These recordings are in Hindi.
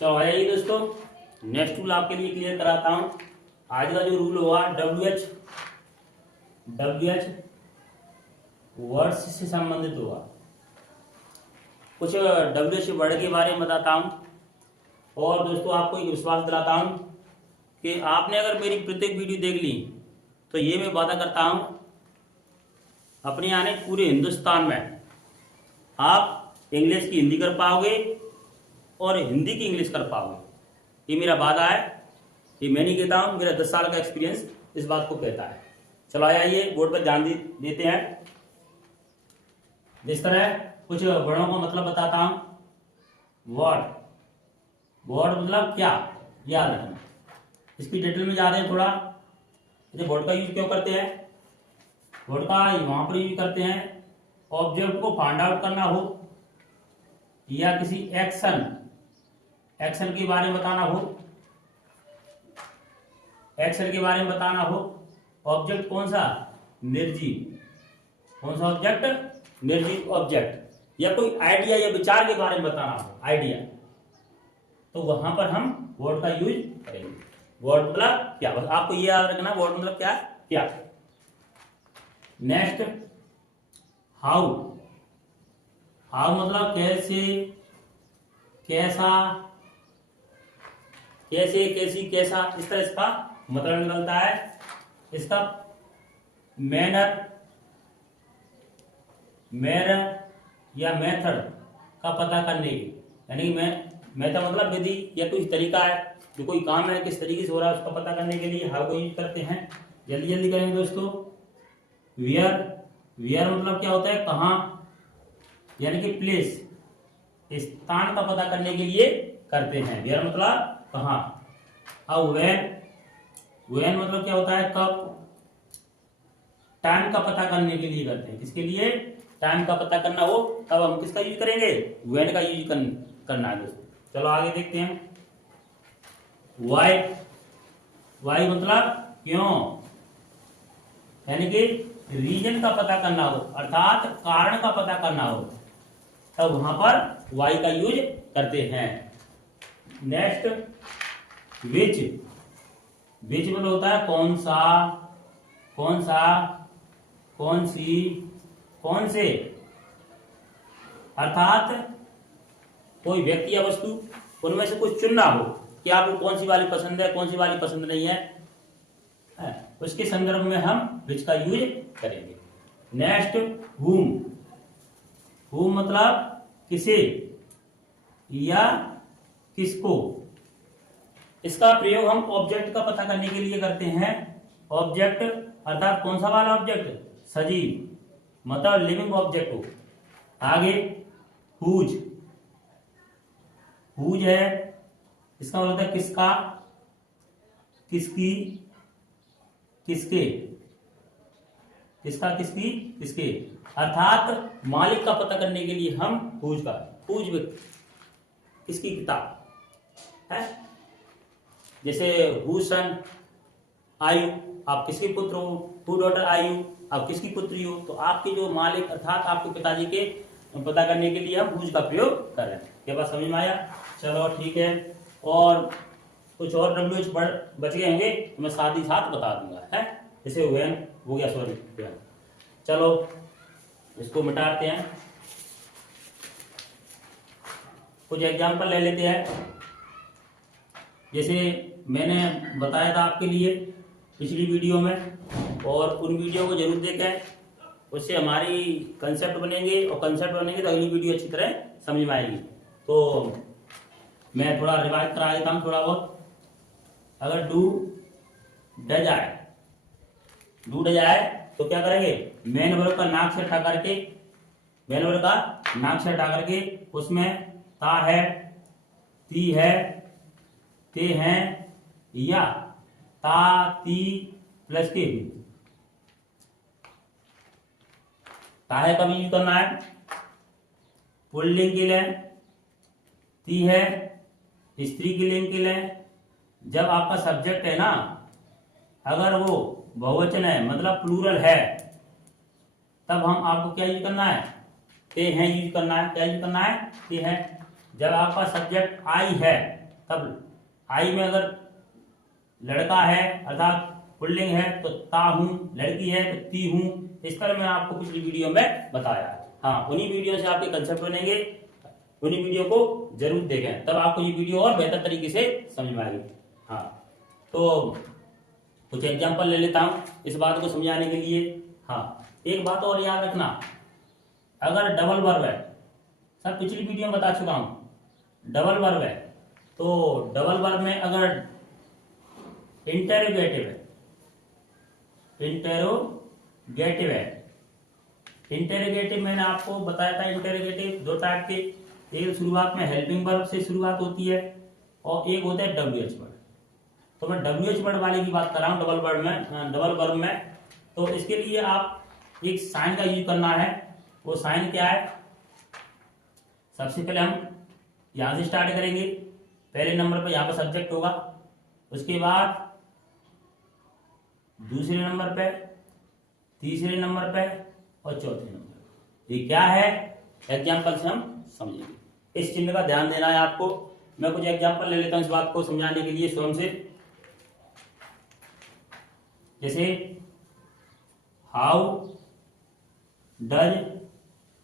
चलो आइए दोस्तों, नेक्स्ट रूल आपके लिए क्लियर कराता हूं। आज का जो रूल हुआ डब्ल्यू एच वर्ड्स से संबंधित हुआ। कुछ डब्ल्यू एच वर्ड के बारे में बताता हूं और दोस्तों आपको एक विश्वास दिलाता हूं कि आपने अगर मेरी प्रत्येक वीडियो देख ली तो ये मैं वादा करता हूं अपने यानी पूरे हिंदुस्तान में आप इंग्लिश की हिंदी कर पाओगे और हिंदी की इंग्लिश कर पाओगे। ये मेरा वादा है, ये मैं नहीं कहता हूं, मेरा 10 साल का एक्सपीरियंस इस बात को कहता है। चलो आइए बोर्ड पर ध्यान देते हैं। जिस तरह कुछ वर्णों का मतलब बताता हूं। वर्ड मतलब क्या, याद रखना। इसकी डिटेल में जा रहे हैं थोड़ा। जैसे वर्ड का यूज क्यों करते हैं, वर्ड का वहां पर यूज करते हैं ऑब्जेक्ट को फाइंड आउट करना हो या किसी एक्शन के बारे में बताना हो, ऑब्जेक्ट कौन सा, निर्जीव। कौन सा ऑब्जेक्ट, निर्जीव ऑब्जेक्ट। या कोई आइडिया या विचार के बारे में बताना हो, आइडिया, तो वहां पर हम वर्ड का यूज करेंगे। वर्ड मतलब क्या, बस आपको ये याद रखना, वर्ड मतलब क्या। नेक्स्ट हाउ मतलब कैसे, कैसा, कैसे, कैसी, कैसा, इस तरह इसका मतलब निकलता है। इसका मैनर या मेथड का पता करने की, यानी कि मेथड मतलब विधि या कुछ तरीका है, जो कोई काम है किस तरीके से हो रहा है उसका पता करने के लिए हाउ को यूज करते हैं। जल्दी जल्दी करेंगे दोस्तों। वियर मतलब क्या होता है, कहाँ, यानी कि प्लेस, स्थान का पता करने के लिए करते हैं। वेयर मतलब कहाँ। अब वेन मतलब क्या होता है, कब, टाइम का पता करने के लिए करते हैं। किसके लिए, टाइम का पता करना हो तब हम किसका यूज करेंगे, वेन का यूज करना है दोस्तों। चलो आगे देखते हैं। वाई मतलब क्यों, यानी कि रीजन का पता करना हो, अर्थात कारण का पता करना हो, तब वहां पर वाई का यूज करते हैं। नेक्स्ट विच मतलब होता है कौन सा, कौन सी, कौन से, अर्थात कोई व्यक्ति या वस्तु उनमें से कुछ चुनना हो कि आपको कौन सी वाली पसंद है, कौन सी वाली पसंद नहीं है, उसके संदर्भ में हम विच का यूज करेंगे। नेक्स्ट whom मतलब किसे या किसको। इसका प्रयोग हम ऑब्जेक्ट का पता करने के लिए करते हैं। ऑब्जेक्ट अर्थात कौन सा वाला ऑब्जेक्ट, सजीव, मतलब लिविंग ऑब्जेक्ट हो। आगे हुज है, इसका मतलब है किसका, किसकी, किसके, किसका, किसकी, किसके, अर्थात मालिक का पता करने के लिए हम हुज किसकी किताब है। जैसे हु सन आयु, आप किसके पुत्र हो, हु डॉटर आयु, आप किसकी पुत्री हो, तो आपके जो मालिक अर्थात आपके पिताजी के पता करने के लिए हम हुज का प्रयोग कर रहे हैं। क्या बात समझ में आया। चलो ठीक है, और कुछ और डब्ल्यूएच बच गए होंगे तो मैं साथ ही साथ बता दूंगा है। जैसे वेन हो गया, सॉरी वेन। चलो इसको मिटाते हैं, कुछ एग्जाम्पल ले लेते हैं। जैसे मैंने बताया था आपके लिए पिछली वीडियो में, और उन वीडियो को जरूर देखें, उससे हमारी कंसेप्ट बनेंगे, और कंसेप्ट बनेंगे तो अगली वीडियो अच्छी तरह समझ में आएगी। तो मैं थोड़ा रिवाइज करा देता हूँ थोड़ा बहुत। अगर डू डज आए तो क्या करेंगे, मेन वर्ब का नाक से हटा करके उसमें ता है, ती है, ते हैं, या ता ती प्लस के भी। ता है कब यूज करना है, पुल्लिंग के लिए, ती है स्त्री के लिंग के लिए। जब आपका सब्जेक्ट है ना, अगर वो बहुवचन है मतलब प्लूरल है, तब हम आपको क्या यूज करना है, ते हैं यूज करना है। क्या यूज करना है, ते हैं। जब आपका सब्जेक्ट आई है तब आई में अगर लड़का है अर्थात पुल्लिंग है तो ता हूं, लड़की है तो ती हूं। इस तरह मैं आपको पिछली वीडियो में बताया। हाँ, उन्हीं वीडियो से आपके कंसेप्ट बनेंगे, उन्हीं वीडियो को जरूर देखें, तब आपको ये वीडियो और बेहतर तरीके से समझ में आएगी। हाँ, तो कुछ एग्जांपल ले लेता हूं इस बात को समझाने के लिए। हाँ, एक बात और याद रखना, अगर डबल वर्ब है, सर पिछली वीडियो में बता चुका हूं, डबल वर्ब है तो डबल वर्ब में अगर इंटेरोगेटिव है, इंटेरोगेटिव है, इंटेरोगेटिव मैंने आपको बताया था, इंटेरोगेटिव दो टाइप के, एक शुरुआत में हेल्पिंग वर्ब से शुरुआत होती है और एक होता है WH वर्ड। तो मैं WH वर्ड वाले की बात कर रहा हूं डबल वर्ब में। तो इसके लिए आप एक साइन का यूज करना है। वो साइन क्या है? सबसे पहले हम यहां से स्टार्ट करेंगे। पहले नंबर पर यहां पर सब्जेक्ट होगा, उसके बाद दूसरे नंबर पे, तीसरे नंबर पे और चौथे नंबर पे। ये क्या है? एग्जाम्पल से हम समझेंगे। इस चिन्ह का ध्यान देना है आपको। मैं कुछ एग्जाम्पल ले लेता हूं इस बात को समझाने के लिए स्वयं से। जैसे हाउ डज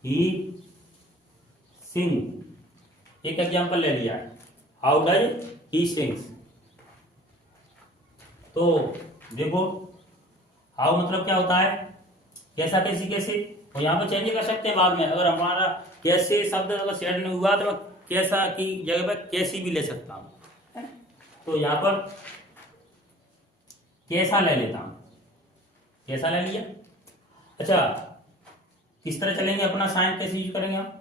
ही सिंग, एक एग्जाम्पल ले लिया है, हाउ डज ही सिंग्स। तो देखो, हाउ मतलब क्या होता है? कैसा, कैसी, कैसे। और यहाँ पर चेंज कर सकते हैं बाद में, अगर हमारा कैसे शब्द अगर सेट नहीं हुआ तो मैं कैसा की जगह पर कैसी भी ले सकता हूं। तो यहाँ पर कैसा ले लेता हूं, कैसा ले लिया। अच्छा, किस तरह चलेंगे? अपना साइन कैसे यूज करेंगे हम?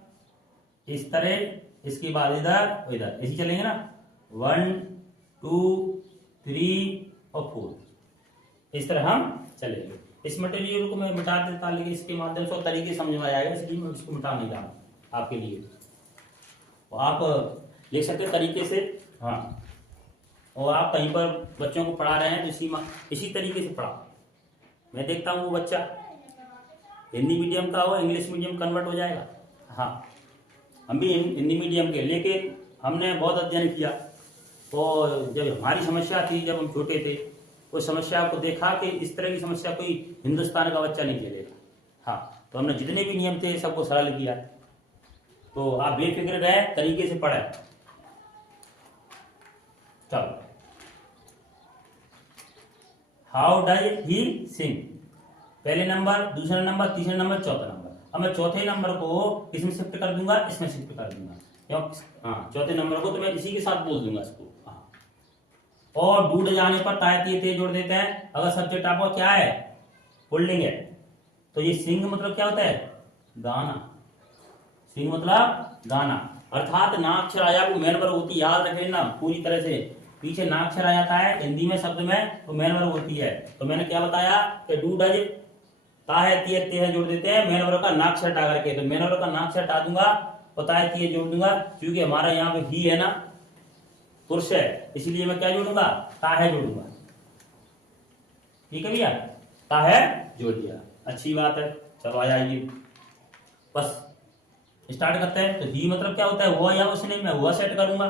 इस तरह, इसके बाद इधर इधर ऐसे चलेंगे ना, 1 2 3 और 4, इस तरह हम चलेंगे। इस मटेरियल को मैं मिटा देता, लेकिन इसके माध्यम से तरीके समझ में आएगा, इसलिए मैं इसको मिटा नहीं रहा आपके लिए। तो आप लिख सकते तरीके से। हाँ, और आप कहीं पर बच्चों को पढ़ा रहे हैं तो इसी तरीके से पढ़ा। मैं देखता हूँ वो बच्चा हिंदी मीडियम का हो, इंग्लिश मीडियम कन्वर्ट हो जाएगा। हाँ, हम भी हिंदी मीडियम के, लेकिन हमने बहुत अध्ययन किया। तो जब हमारी समस्या थी, जब हम छोटे थे, उस समस्या को देखा कि इस तरह की समस्या कोई हिंदुस्तान का बच्चा नहीं झेलेगा। हाँ, तो हमने जितने भी नियम थे सबको सरल किया। तो आप बेफिक्र रहे, तरीके से पढ़े। चलो, हाउ डज ही सिंग, पहले नंबर, दूसरा नंबर, तीसरा नंबर, चौथा नंबर। अब मैं चौथे नंबर को किसमें शिफ्ट कर दूंगा? इसमें शिफ्ट कर दूंगा। हाँ, चौथे नंबर को तो मैं इसी के साथ बोल दूंगा इसको। हाँ, और डूड जाने पर ताय तिये ते जोड़ देते हैं। अगर सब्जेक्ट आपका क्या है? पुल्लिंग है, तो ये सिंग मतलब क्या होता है? गाना। सिंग मतलब गाना, अर्थात नाक्षर आया वो मेन वर्ब होती है, याद रख लेना पूरी तरह से। पीछे नाक्षर आ जाता है हिंदी में शब्द में तो मेन वर्ब होती है। तो मैंने क्या बताया कि डू डज ताहे तिये ते जोड़ देते हैं मेन वर्ब का नाक्षर हटा करके। तो मेन वर्ब का नाक्षर हटा दूंगा और ताहे तिये जोड़ दूंगा, क्योंकि हमारा यहाँ पे ही है ना, पुरुष है, इसलिए मैं क्या जोड़ूंगा? ताहे जोड़ूंगा। ठीक है भैया, ताहे जोड़ दिया, अच्छी बात है। चलो आ जाइए, बस स्टार्ट करते हैं। तो ही मतलब क्या होता है? वह या उसने, मैं वह सेट करूंगा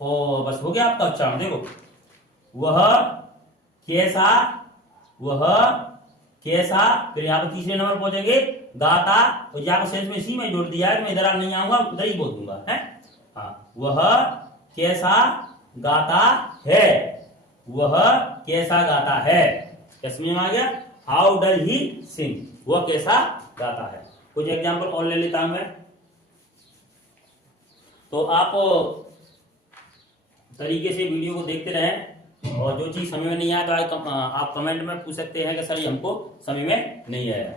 और बस हो गया आपका उच्चारण। देखो, वह कैसा, वह कैसा, फिर यहाँ पर तीसरे नंबर पहुंचेंगे गाता, और यहाँ सेंस में इसी में जोड़ दिया है, मैं इधर नहीं आऊंगा, उधर ही बोल दूंगा है। हाँ, वह कैसा गाता है, वह कैसा गाता है। क्या समझ में आ गया? हाउ डज ही सिंग, वह कैसा गाता है। कुछ एग्जाम्पल और ले लेता हूं मैं। तो आप तरीके से वीडियो को देखते रहें, और जो चीज समझ में नहीं आया तो आप कमेंट में पूछ सकते हैं कि सर ये हमको समझ में नहीं आया।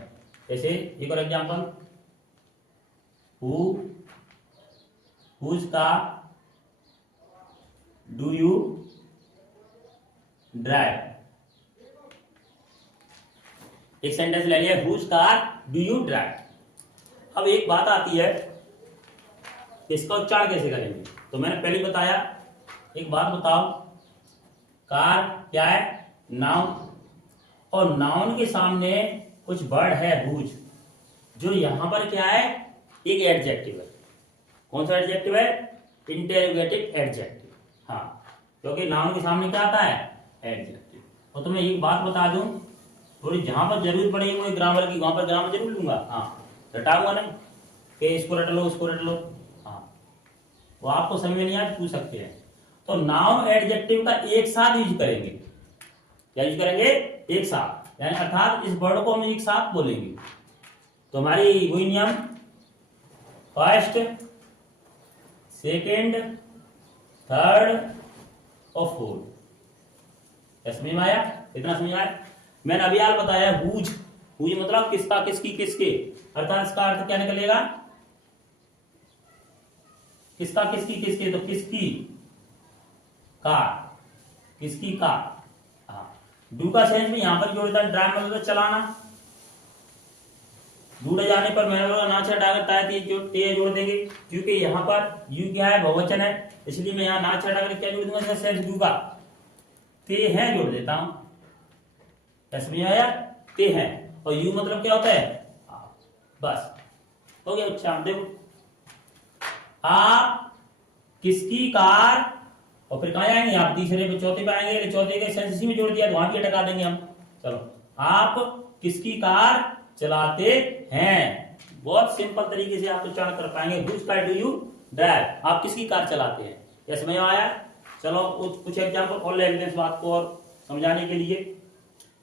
जैसे एक और example, whose car do you drive। एक सेंटेंस ले लिया, whose car do you drive। अब एक बात आती है, इसका उच्चारण कैसे करेंगे? तो मैंने पहले बताया, एक बात बताओ, कार क्या है? नाउन, और नाउन के सामने कुछ वर्ड है हुज, जो यहां पर क्या है? एक एडजेक्टिव है। कौन सा एडजेक्टिव है? Interrogative adjective. हाँ, क्योंकि नाउन के सामने क्या आता है? एडजेक्टिव। और तुम्हें एक बात बता दूं, थोड़ी जहां पर जरूरत पड़ेगी कोई ग्रामर की, वहां पर ग्रामर जरूर लूंगा। हाँ, रटाऊंगा नहीं कि इसको रट लो उसको रट लो। हाँ, वो आपको समझ में नहीं आए पूछ सकते हैं। तो नाउन एडजेक्टिव का एक साथ यूज करेंगे। क्या यूज करेंगे? एक साथ, यानी अर्थात इस वर्ड को हम एक साथ बोलेंगे। तो हमारी वही नियम, फर्स्ट, सेकेंड, थर्ड और फोर्थ। समझ में आया? इतना समझ में आया? मैंने अभी यार बताया हुज। हुज मतलब किसका, किसकी, किसके, अर्थात इसका अर्थ क्या निकलेगा? किसका, किसकी, किसके, तो किसकी का, किसकी का। हाँ, डू का सेंस में यहां पर जोड़ देता है, ड्राइव मतलब चलाना। डूडे जाने पर मैंने बोला नाच हटाकर ते जोड़ देंगे, क्योंकि यहाँ पर यू क्या है? बहुवचन है, इसलिए मैं यहाँ नाच हटाकर क्या जोड़ दूंगा? सेंस डू का ते है जोड़ देता हूं। समझ आया? ते है। और यू मतलब क्या होता है? बस हो गया उच्चारण। देखो, आप किसकी कार, और फिर कहां जाएंगे? आप तीसरे पे, चौथे पे आएंगे, चौथे के सेंस इसी में जोड़ दिया तो वहां भी अटका देंगे हम। चलो, आप किसकी कार चलाते हैं। बहुत सिंपल तरीके से आप उच्चारण कर पाएंगे। Which car do you drive? आप किसकी कार चलाते हैं। यह समझ में आया? चलो कुछ एग्जाम्पल और ले लेते हैं इस बात को और समझाने के लिए।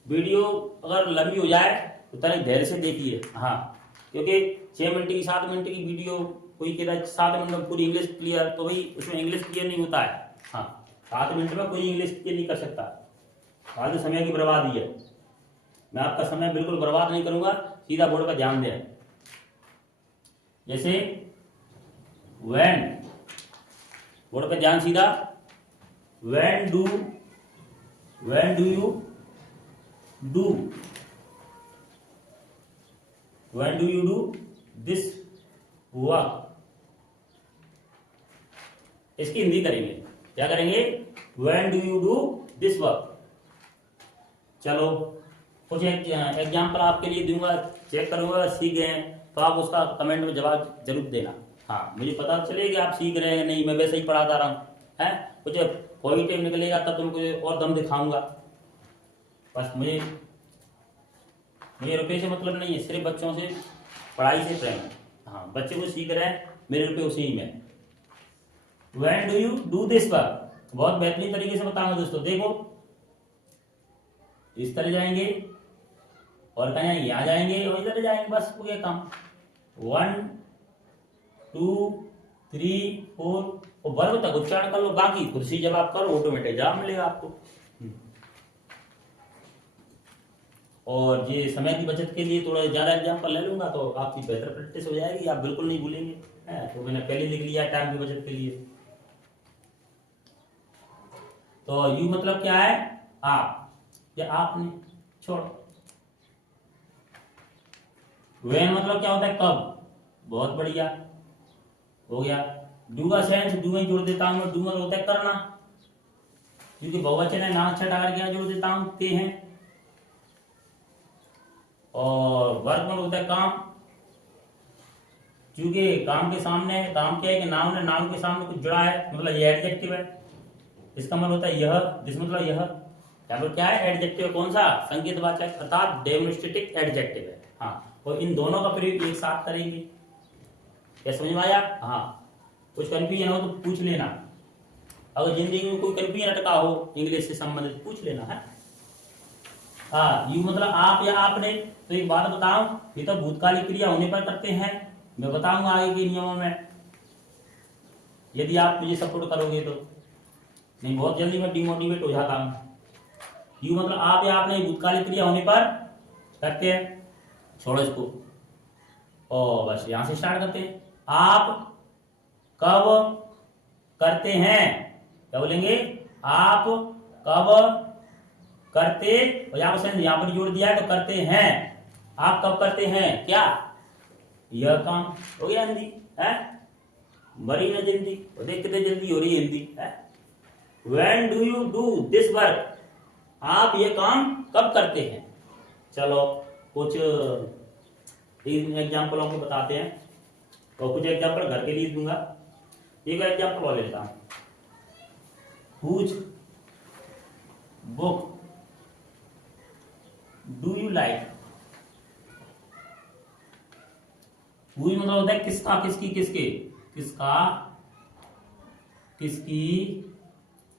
वीडियो अगर लंबी हो जाए तो तरह धैर्य से देखिए। हाँ, क्योंकि 6 मिनट की 7 मिनट की वीडियो, कोई कहता है 7 मिनट में पूरी इंग्लिश क्लियर, तो भाई उसमें इंग्लिश क्लियर नहीं होता है। हाँ, 7 मिनट में कोई इंग्लिश क्लियर नहीं कर सकता, फालतू समय की बर्बादी है। मैं आपका समय बिल्कुल बर्बाद नहीं करूंगा, सीधा बोर्ड पर ध्यान दें। जैसे व्हेन, बोर्ड पर ध्यान सीधा। When do you do, when do you do this work. इसकी हिंदी करेंगे, क्या करेंगे? When do you do this work. चलो कुछ एग्जाम्पल आपके लिए दूंगा, चेक करूंगा सीख गए हैं तो आप उसका कमेंट में जवाब जरूर देना। हाँ, मुझे पता चलेगा आप सीख रहे हैं नहीं, मैं वैसे ही पढ़ाता रहा हूँ है। कुछ पॉजिटिव निकलेगा तब तुमको और दम दिखाऊंगा। बस मुझे रुपये से मतलब नहीं है, सिर्फ बच्चों से, पढ़ाई से प्रेम है। हाँ, बच्चे को सीख रहे हैं, मेरे रुपये उसी में। When do you do this work, बहुत बेहतरीन तरीके से बताऊंगा दोस्तों। देखो, इस तरह जाएंगे और कहीं यहां जाएंगे और इधर जाएंगे, बस हो गया काम। 1 2 3 4 और वर्ग तक उच्चारण कर लो, बाकी खुद से जब आप करो ऑटोमेटिक जवाब मिलेगा आपको। और ये समय की बचत के लिए थोड़ा ज्यादा एग्जाम्पल ले लूंगा तो आपकी बेहतर प्रैक्टिस हो जाएगी, आप बिल्कुल नहीं भूलेंगे। तो मैंने पहले लिख लिया टाइम की बचत के लिए। तो यू मतलब क्या है? आप, या आपने, छोड़ो। व्हेन मतलब क्या होता है? कब। बहुत बढ़िया, हो गया। डू का सेंस डू में जोड़ देता हूं मैं, डू मतलब होता है करना, क्योंकि बहुवचन है, ना छटाकर क्या जोड़ देता हूं? ते हैं। और वर्क मतलब होता है काम, क्योंकि काम के सामने, काम क्या है कि नाउन है, नाउन के सामने कुछ जुड़ा है, मतलब ये एडजेक्टिव है। इसका मतलब होता है यह, जिस मतलब यह, यहाँ पर क्या है? एडजेक्टिव। कौन सा? संकेतवाचक, अर्थात डेमोन्स्ट्रेटिव एडजेक्टिव है। हाँ, और इन दोनों का प्रयोग एक साथ करेंगे। क्या समझ में आया? हाँ, कुछ कंफ्यूजन हो तो पूछ लेना, अगर जिंदगी में कोई कंफ्यूजन अटका हो इंग्लिश से संबंधित पूछ लेना है। हाँ, यू मतलब आप या आपने। तो एक बात बताऊं, ये तो भूतकालिक क्रिया होने पर करते हैं, मैं बताऊंगा आगे के नियमों में, यदि आप मुझे सपोर्ट करोगे तो। नहीं, बहुत जल्दी मैं डिमोटिवेट हो जाता हूँ। यू मतलब आप या आपने, भूतकालिक क्रिया होने पर करते हैं। छोड़ो इसको और बस यहां से स्टार्ट करते हैं। आप कब करते हैं? क्या बोलेंगे? आप कब करते, और यहाँ पर जोड़ दिया है तो करते हैं। आप कब करते हैं क्या? यह काम। हो गया हिंदी है, बड़ी ना जल्दी, देख कितनी जल्दी हो रही है हिंदी है। When do you do this work, आप ये काम कब करते हैं। चलो कुछ एग्जाम्पलों को बताते हैं, और कुछ एग्जाम्पल घर के लिए दूंगा। एक एग्जाम्पल और लेता हूं, whose book do you like. Whose मतलब होता है किसका, किसकी, किसके, किसका, किसकी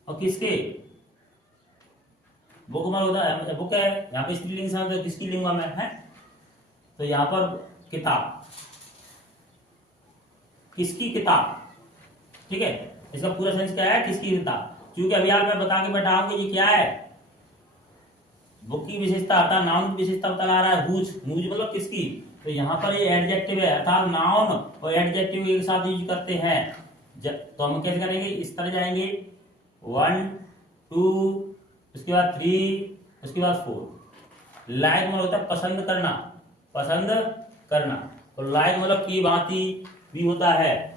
और किसके। बुक मतलब होता है, बुक है, यहाँ पे स्त्रीलिंग से तो किसकी लूंगा मैं, है तो यहाँ पर किताब, किसकी किताब, ठीक है। इसका पूरा सेंस क्या है, किसकी किताब। क्योंकि अभी यार मैं बता के बैठा हूं कि ये क्या है, बुक की विशेषता अर्थात नाउन की विशेषता बता रहा है, हुज, हुज मतलब किसकी। तो यहाँ पर ये एडजेक्टिव है, अर्थात नाउन और एडजेक्टिव एक साथ यूज करते हैं। तो हम कैसे करेंगे, इस तरह जाएंगे 1 2 उसके बाद 3 उसके बाद 4। लाइक मतलब होता है पसंद करना, पसंद करना। तो लाइक मतलब की भांति भी होता है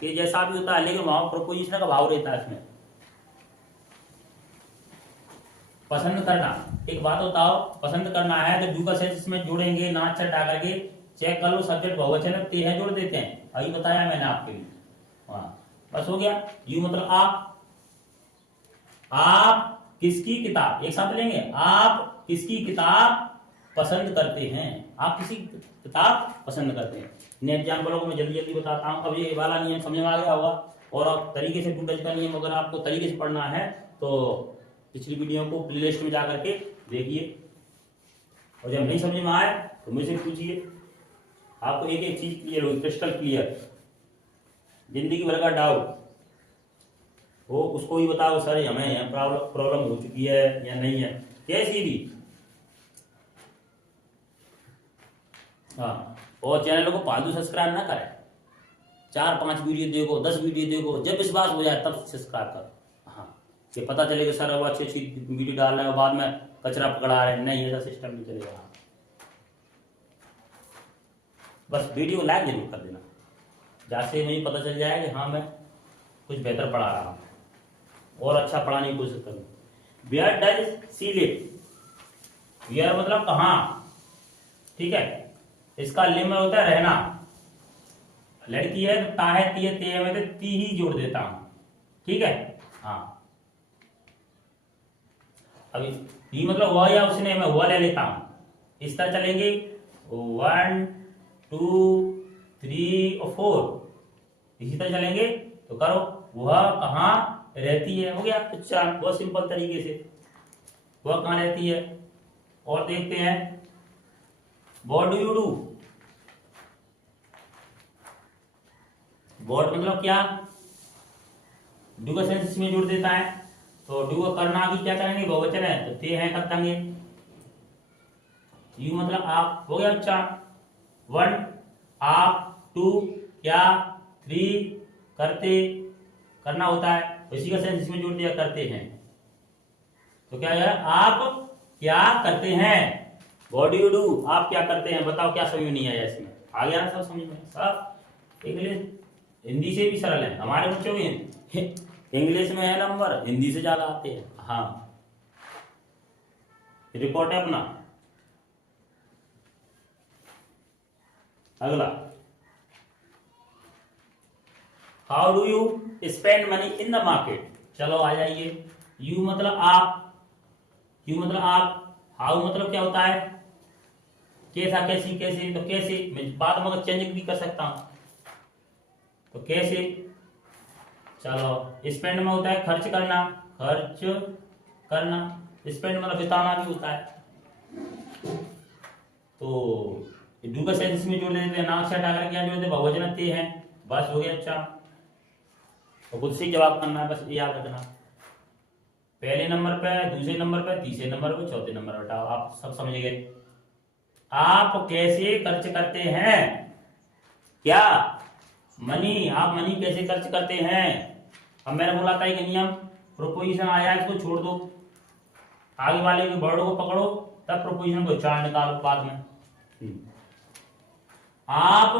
कि जैसा भी होता है, लेकिन वहां प्रोपोजिशन का भाव रहता है इसमें। पसंद करना, एक बात बताओ, पसंद करना है तो डू का सेंस इसमें जोड़ेंगे, ना अक्षर डाल करके चेक कर लो, सब्जेक्ट बहुवचन ते है जोड़ देते हैं, अभी बताया मैंने आपके लिए। हाँ बस हो गया। यू मतलब आप किसकी किताब, एक साथ लेंगे, आप किसकी किताब पसंद करते हैं, आप किसी किताब पसंद करते हैं। इन एग्जाम्पलों को मैं जल्दी जल्दी बताता हूँ। अब ये वाला नियम समझ में आ गया होगा, और आप तरीके से डू डज का नियम अगर आपको तरीके से पढ़ना है तो पिछली वीडियो को प्लेलिस्ट में जाकर के देखिए, और जब नहीं समझ में आए तो मुझसे पूछिए, आपको एक एक चीज क्लियर होगी, क्रिस्टल क्लियर। जिंदगी भर का डाउट वो उसको ही बताओ, सर हमें प्रॉब्लम हो चुकी है या नहीं है, कैसी भी। हाँ, और चैनल को फालतू सब्सक्राइब ना करें, 4-5 वीडियो देखो, 10 वीडियो देखो, जब विश्वास हो जाए तब सब्सक्राइब करो। हाँ, ये पता चलेगा सर अब अच्छी अच्छी वीडियो डाल रहे हैं और बाद में कचरा पकड़ा रहे हैं, नहीं ऐसा सिस्टम नहीं चलेगा। बस वीडियो लाइक जरूर कर देना, जैसे मुझे पता चल जाए कि हाँ मैं कुछ बेहतर पढ़ा रहा हूँ और अच्छा पढ़ाने की कोशिश करूँ। Where does she live, where मतलब कहाँ, ठीक है। इसका लिव में होता है रहना, लड़की है तो ता है, ती है, ते है, मैं तो ती ही जोड़ देता हूं, ठीक है। हाँ अभी ये मतलब वह या उसने, मैं वह ले लेता हूं। इस तरह चलेंगे 1 2 3 और 4, इसी तरह चलेंगे। तो करो, वह कहाँ रहती है, हो गया। अच्छा, बहुत सिंपल तरीके से वह कहाँ रहती है। और देखते हैं what do you do, what मतलब क्या, डू का सेंस इसमें जोड़ देता है। तो डू का करना भी क्या करेंगे, बहुवचन है तो ते हैं कर देंगे। यू मतलब आप, हो गया। अच्छा, 1 आप, 2 क्या, 3 करते, करना होता है, इसी का सेंस इसमें जोड़ दिया, करते हैं। तो क्या है, आप क्या करते हैं, व्हाट डू यू डू, आप क्या करते हैं। बताओ क्या समझ में नहीं आया इसमें, आ गया ना सब समझ में। सब इंग्लिश हिंदी से भी सरल है, हमारे बच्चों में इंग्लिश में है नंबर, हिंदी से ज्यादा आते हैं। हाँ, रिपोर्ट है अपना। अगला, how do you spend money in the market. चलो आ जाइए। यू मतलब आप, यू मतलब आप, हाउ मतलब क्या होता है, कैसा, कैसी, कैसे। तो कैसे मैं बात मगर चेंज भी कर सकता हूं, तो कैसे। चलो, स्पेंड में होता है खर्च करना, खर्च करना। स्पेंड मतलब बिताना भी होता है। तो डू का सेंस में जोड़ देते हैं, नाक से हटा कर क्या जोड़ देते, बहुवचन ते हैं, बस हो गया। अच्छा, तो खुद से जवाब करना है, बस याद रखना। पहले नंबर पे, दूसरे नंबर पे, तीसरे नंबर पे, चौथे नंबर पे हटाओ, आप सब समझ गए। आप कैसे खर्च करते हैं, क्या मनी, आप मनी कैसे खर्च करते हैं। अब मैंने बोला था कि नियम, प्रोपोजिशन आया इसको छोड़ दो, आगे वाले के वर्ड को पकड़ो, तब प्रोपोजिशन को चार निकालो बाद में। आप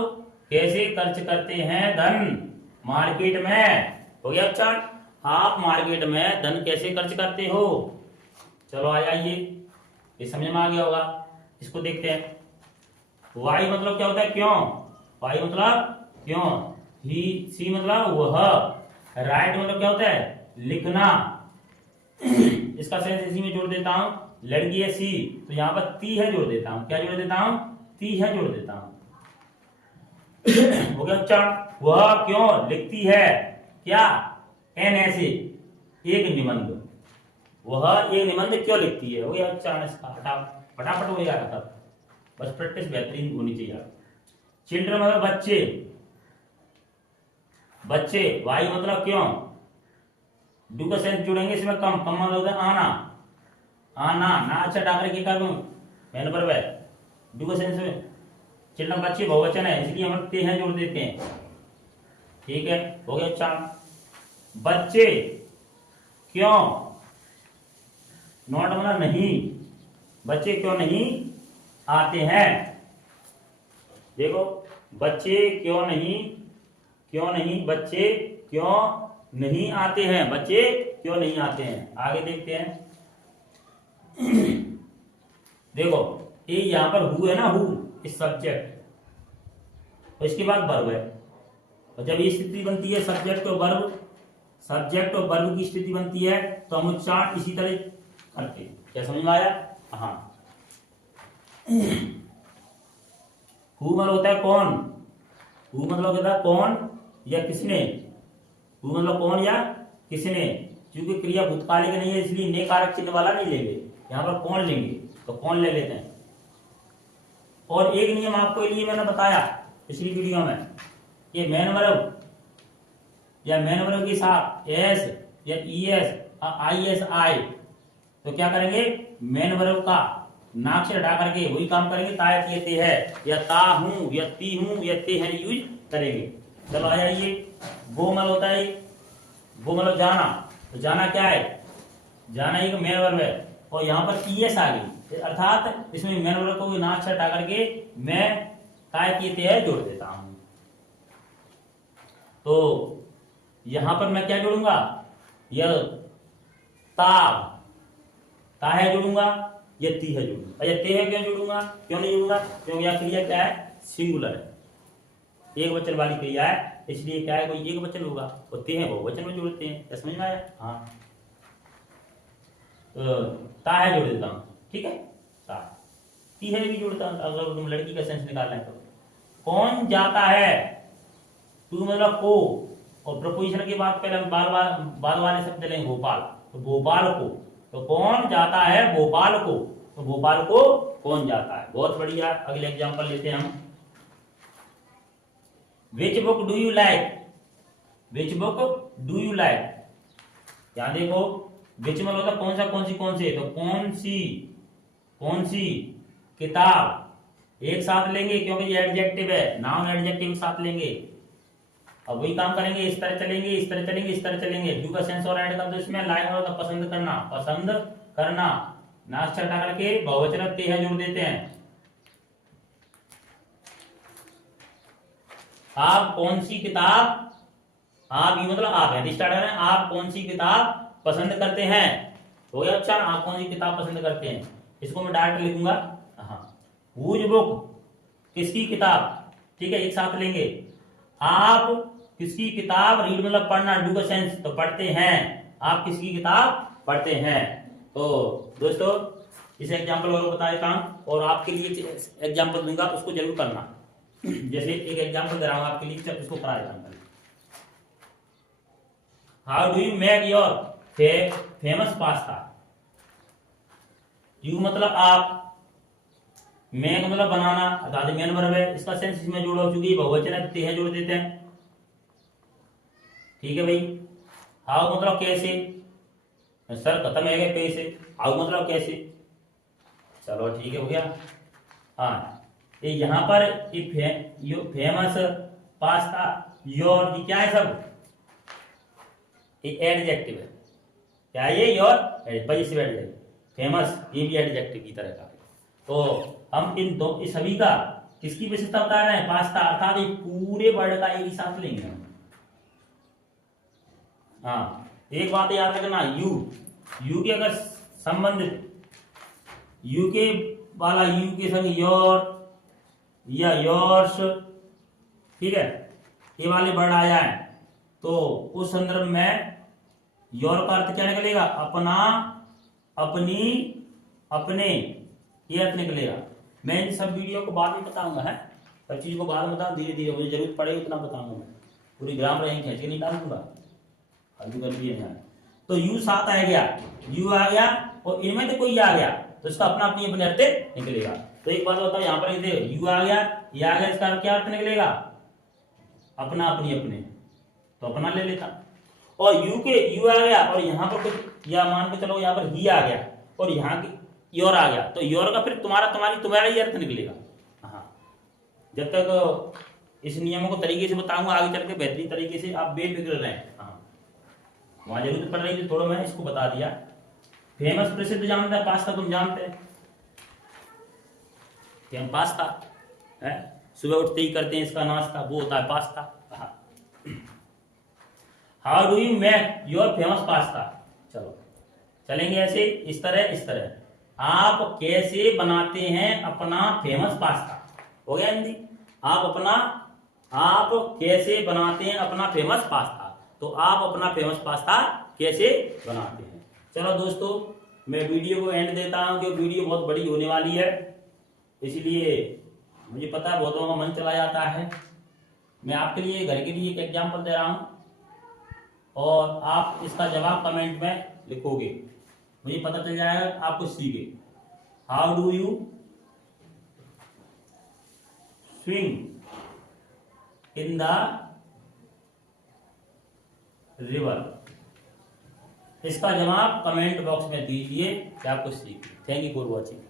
कैसे खर्च करते हैं धन मार्केट में, हो गया। अच्छा, आप मार्केट में धन कैसे खर्च करते हो। चलो आ जाइए, ये समझ में आ गया होगा। इसको देखते हैं। वाई मतलब क्या होता है, क्यों, वाई मतलब क्यों। ही सी मतलब वह, राइट मतलब क्या होता है लिखना, इसका सेंस इसी में जोड़ देता हूं, लड़की है सी तो यहां पर ती है जोड़ देता हूं, क्या जोड़ देता हूं, ती है जोड़ देता हूं। हो गया उच्चारण। वह क्यों लिखती है क्या, एन ऐसे एक निबंध, वह एक निबंध क्यों लिखती है, हो गया उच्चारण इसका, फटाफट हो गया तब, बस प्रैक्टिस बेहतरीन होनी चाहिए। चिल्ड्रन मतलब बच्चे, बच्चे, वाई मतलब क्यों, डू का सेंस जुड़ेंगे इसमें कम, कम मतलब होता है आना, आना ना अच्छा डाकर के कर दूं मैंने पर वह डू का सेंस में, चिल्ड्रन बच्चे बहुवचन है इसलिए हम ते हैं जोड़ देते हैं, ठीक है। हो गया उच्चारण। बच्चे क्यों, नॉट मतलब नहीं, बच्चे क्यों नहीं आते हैं, देखो बच्चे क्यों नहीं, क्यों नहीं, बच्चे क्यों नहीं आते हैं, बच्चे क्यों नहीं आते हैं। आगे देखते हैं, देखो ये यहां पर हु है ना, हु इस सब्जेक्ट, तो इसके बाद वर्ब है, और जब ये स्थिति बनती है सब्जेक्ट और वर्ब, सब्जेक्ट और वर्ब की स्थिति बनती है तो हम उच्चारण इसी तरह करते हैं। क्या समझ में आया? हाँ। हु मतलब होता है कौन, हु मतलब होता है कौन या किसने, हु मतलब कौन या किसने, क्योंकि क्रिया भूतकालिक नहीं है इसलिए ने कारक चिन्ह वाला नहीं लेंगे, यहां पर कौन लेंगे तो कौन ले लेते हैं। और एक नियम आपको लिए मैंने बताया पिछली वीडियो में, ये मेन वर्ब या मेन वर्ब के साथ एस या E S I S I, तो क्या करेंगे मेन वर्ब का नाक से हटा करके वही काम करेंगे, तायत ये ते है या ता हूं या ती हूं या ते है यूज करेंगे। चलो आ जाइए, वो मतलब होता है, वो मतलब जाना, तो जाना क्या है, जाना एक मेन वर्ब है और यहाँ पर ई एस आ गई, अर्थात इसमें मेन वर्ब को नाक से हटा करके मैं तायत ये ते है जोड़ देता हूं। तो यहां पर मैं क्या जोड़ूंगा, यह ता, ता है जोड़ूंगा, या ती है जोड़ूंगा। अच्छा ते है क्यों जोड़ूंगा, क्यों नहीं जोड़ूंगा, क्योंकि यह क्रिया क्या है सिंगुलर है, एक वचन वाली क्रिया है इसलिए क्या है कोई एक वचन होगा, और ते है बहुवचन में जोड़ते हैं। क्या समझ में आया? हाँ, तो ता है जोड़ देता हूं, ठीक है, ता, ती है भी जोड़ता हूं अगर तुम लड़की का सेंस निकालना है तो। कौन जाता है, तू मतलब को, और प्रपोजिशन के बाद पहले हम बाल वाले शब्द लेंगे भोपाल, तो भोपाल को, तो कौन जाता है भोपाल को, तो भोपाल को कौन जाता है। बहुत बढ़िया, अगले एग्जांपल लेते हैं हम। Which book do you like, which book do you like, यहां देखो विच मतलब होता कौन सा, कौन से, तो कौन सी किताब एक साथ लेंगे क्योंकि ये एडजेक्टिव है, नाउन एडजेक्टिव साथ लेंगे। अब वही काम करेंगे, इस तरह चलेंगे, इस तरह चलेंगे, इस तरह चलेंगे। डू का सेंस और ऐड कर दो इसमें, लाइन और पसंद करना, पसंद करना, नाक से हटा करके बहुवचन ते है जोड़ देते हैं। आप कौन सी किताब, आप ये मतलब आप है, स्टार्ट कर रहे हैं, आप कौन सी किताब पसंद करते हैं, हो गया अच्छा, आप कौन सी किताब पसंद करते हैं, इसको मैं डायरेक्ट लिखूंगा। हाँ, हुज बुक किसकी किताब, ठीक है, एक साथ लेंगे। आप किसकी किताब, रीड मतलब पढ़ना, डू का सेंस तो पढ़ते हैं, आप किसकी किताब पढ़ते हैं। तो दोस्तों इसे एग्जांपल और बता देता हूं और आपके लिए एग्जांपल दूंगा, उसको जरूर करना। जैसे एक एग्जांपल दे रहा हूं आपके लिए, उसको करा example. How do you make your famous pasta, you मतलब आप, मेक मतलब बनाना, अर्थात मेन वर्ब है, इसका सेंस इसमें जोड़ो, चूंकि बहुवचन है ते है जोड़ देते हैं, ठीक है भाई। हाउ मतलब कैसे, सर खत्म है क्या कैसे, हाउ मतलब कैसे, चलो ठीक है हो गया। हाँ, ये यहाँ पर ये फेमस पास्ता, योर, ये क्या है सब, ये एडजेक्टिव है, क्या ये योर पॉजिटिव एडजेक्टिव, फेमस ये भी एडजेक्टिव की तरह का। तो हम इन दो इस सभी का किसकी विशेषता बता रहे हैं, पास्ता, अर्थात ये पूरे वर्ड का एक ही साथ लेंगे हम। हाँ, एक बात याद रखना, यू के अगर संबंधित, यू के वाला यू के संग योर या योर्स, ठीक है, ये वाले वर्ड आ जाए तो उस संदर्भ में योर का अर्थ क्या निकलेगा? अपना, अपनी, अपने, ये अर्थ निकलेगा। मैं इन सब वीडियो को बाद में बताऊंगा, है सब चीज को बाद में बताऊँ, धीरे धीरे मुझे जरूरत पड़ेगी उतना बताऊंगा मैं, पूरी ग्रामर यहीं खींच के नहीं डालूंगा, फालतू कर दिए यहाँ। तो यू साथ आ गया, यू आ गया और इनमें तो कोई आ गया तो इसका अपना अपनी अपने अर्थ निकलेगा। तो एक बात बताओ, यहाँ पर यू आ गया, ये आ गया, इसका क्या अर्थ निकलेगा? अपना, अपनी, अपने, तो अपना ले लेता। और यू आ गया और यहाँ पर कुछ, या मान के चलो यहाँ पर ही आ गया और यहाँ की योर आ गया, तो योर का फिर तुम्हारा, तुम्हारी, तुम्हारा ही अर्थ निकलेगा। हाँ, जब तक इस नियमों को तरीके से बताऊंगा आगे चल के बेहतरीन तरीके से, आप बेफिक्र रहें। हाँ, वहां जरूरत पड़ रही थी, थोड़ा मैंने इसको बता दिया। फेमस प्रसिद्ध जानता है पास्ता, तुम जानते हैं कि हम पास्ता है सुबह उठते ही करते हैं इसका नाश्ता, वो होता है pasta. How do you make your famous pasta? चलो चलेंगे ऐसे, इस तरह, इस तरह। आप कैसे बनाते हैं अपना फेमस पास्ता? हो गया हिंदी। आप कैसे बनाते हैं अपना फेमस पास्ता? तो आप अपना फेमस पास्ता कैसे बनाते हैं? चलो दोस्तों, मैं वीडियो को एंड देता हूं क्योंकि वीडियो बहुत बड़ी होने वाली है, इसलिए मुझे पता है बहुतों का मन चला जाता है। मैं आपके लिए घर के लिए एक एग्जाम्पल दे रहा हूं और आप इसका जवाब कमेंट में लिखोगे, मुझे पता चल जाएगा आप कुछ सीखे। How do you swim in the river? इसका जवाब कमेंट बॉक्स में दीजिए कि आप कुछ सीखे। Thank you for watching.